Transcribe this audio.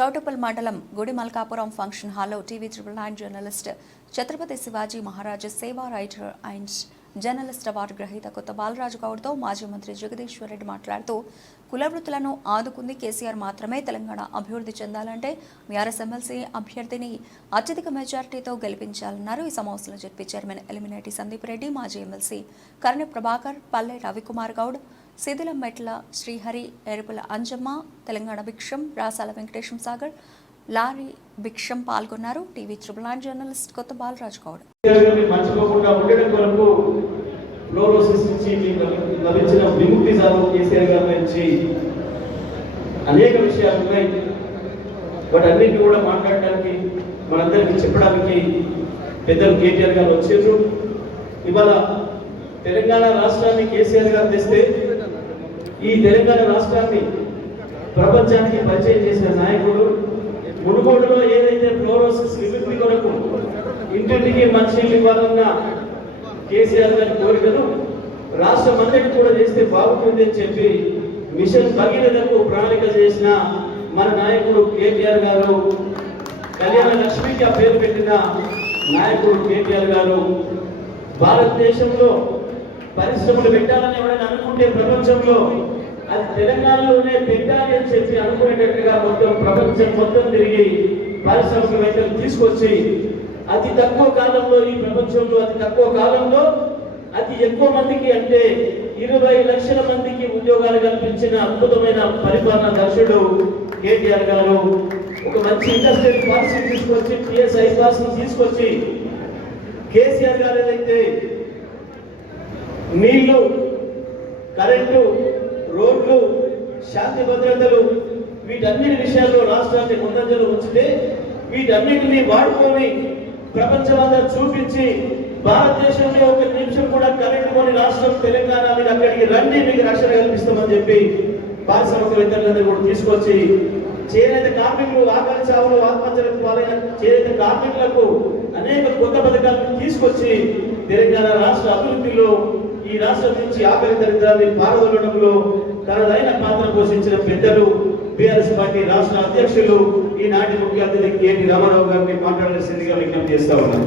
చౌటుప్పల్ మండలం గుడి మల్కాపురం ఫంక్షన్ హాల్లో TV triple nine journalist Chhatrapati Shivaji Maharaj సేవా రైటర్ అండ్ జర్నలిస్ట్ అవార్డు గ్రహీత కొత్త బాలరాజు గౌడ్తో మాజీ మంత్రి జగదీశ్వర్ రెడ్డి మాట్లాడుతూ కులవృత్తులను ఆదుకుంది కేసీఆర్ మాత్రమే. తెలంగాణ అభివృద్ధి చెందాలంటే బీఆర్ఎస్ ఎమ్మెల్సీ అభ్యర్థిని అత్యధిక మెజార్టీతో గెలిపించాలన్నారు. ఈ సమావేశంలో జడ్పీ చైర్మన్ ఎలిమినేటి సందీప్ రెడ్డి మాజీ ఎమ్మెల్సీ కర్ణె ప్రభాకర్ పల్లె రవికుమార్ గౌడ్ శిథిలం మెట్ల శ్రీహరి ఎరుపుల అంజమ్మ తెలంగాణ భిక్షం రాసాల వెంకటేశం సాగర్ లారీ భిక్షం పాల్గొన్నారు టీవీ త్రిబుల్ నైన్ జర్నలిస్ట్ కొత్త బాలరాజు గౌడ్. నుంచి లభించిన విముక్తి సాధన కేసీఆర్ గారి నుంచి అనేక విషయాలు ఉన్నాయి. వాటి అన్నింటినీ కూడా మాట్లాడడానికి మనందరికీ చెప్పడానికి పెద్దలు కేటీఆర్ గారు వచ్చారు. ఇవాళ తెలంగాణ రాష్ట్రాన్ని కేసీఆర్ గారు తెస్తే ఈ తెలంగాణ రాష్ట్రాన్ని ప్రపంచానికి పరిచయం చేసిన నాయకుడు మునుగోడులో ఏదైతే ఫ్లోరోసిస్ విముక్తి కొరకు ఇంటింటికి మంచినీళ్ళు ఇవ్వాలన్న కేసీఆర్ గారి కోరికను రాష్ట్రం అంతటి కూడా చేస్తే బాగుంటుంది అని చెప్పి మిషన్ భగీరథకు ప్రణాళిక చేసిన మన నాయకుడు కేటీఆర్ గారు కళ్యాణ లక్ష్మికి ఆ పేరు పెట్టిన నాయకుడు కేటీఆర్ గారు భారతదేశంలో పరిశ్రమలు పెట్టాలని ఎవరైనా అనుకుంటే ప్రపంచంలో అది తెలంగాణలోనే పెట్టాలి అని మొత్తం ప్రపంచం మొత్తం తిరిగి పారిశ్రామికవేత్తలు తీసుకొచ్చి అతి తక్కువ కాలంలో ఈ ప్రపంచంలో అతి తక్కువ కాలంలో అతి ఎక్కువ మందికి అంటే ఇరవై లక్షల మందికి ఉద్యోగాలు కల్పించిన అద్భుతమైన పరిపాలన దర్శుడు కేటీఆర్ గారు. ఒక మంచి ఇండస్ట్రియల్ పాలసీ తీసుకొచ్చి పిఎస్ఐ పాలసీ తీసుకొచ్చి కేసీఆర్ గారు ఏదైతే నీళ్ళు కరెంటు రోడ్లు శాంతి భద్రతలు వీటన్నిటి విషయాల్లో రాష్ట్రాన్ని ముందంజలో ఉంచితే వీటన్నిటిని వాడుకొని ప్రపంచమంతా చూపించి భారతదేశంలో ఒక నిమిషం కూడా కరెంటు కొని రాష్ట్రం తెలంగాణ మీరు అక్కడికి రండి మీకు రక్షణ కల్పిస్తామని చెప్పి పారిశ్రామికవేత్తలందరూ కూడా తీసుకొచ్చి చేనేత కార్మికులు ఆకలి చావులు ఆత్మహత్యలకు పాలైన చేనేత కార్మికులకు అనేక కొత్త పథకాలను తీసుకొచ్చి తెలంగాణ రాష్ట్ర అభివృద్ధిలో ఈ రాష్ట్రం నుంచి ఆకలి దరిద్రాన్ని పారదొలడంలో తనదైన పాత్ర పోషించిన పెద్దలు బీఆర్ఎస్ పార్టీ రాష్ట్ర అధ్యక్షులు ఈనాటి ముఖ్య అతిథి కేటీ రామారావు గారిని మాట్లాడాల్సిందిగా విజ్ఞప్తి చేస్తా ఉన్నాను.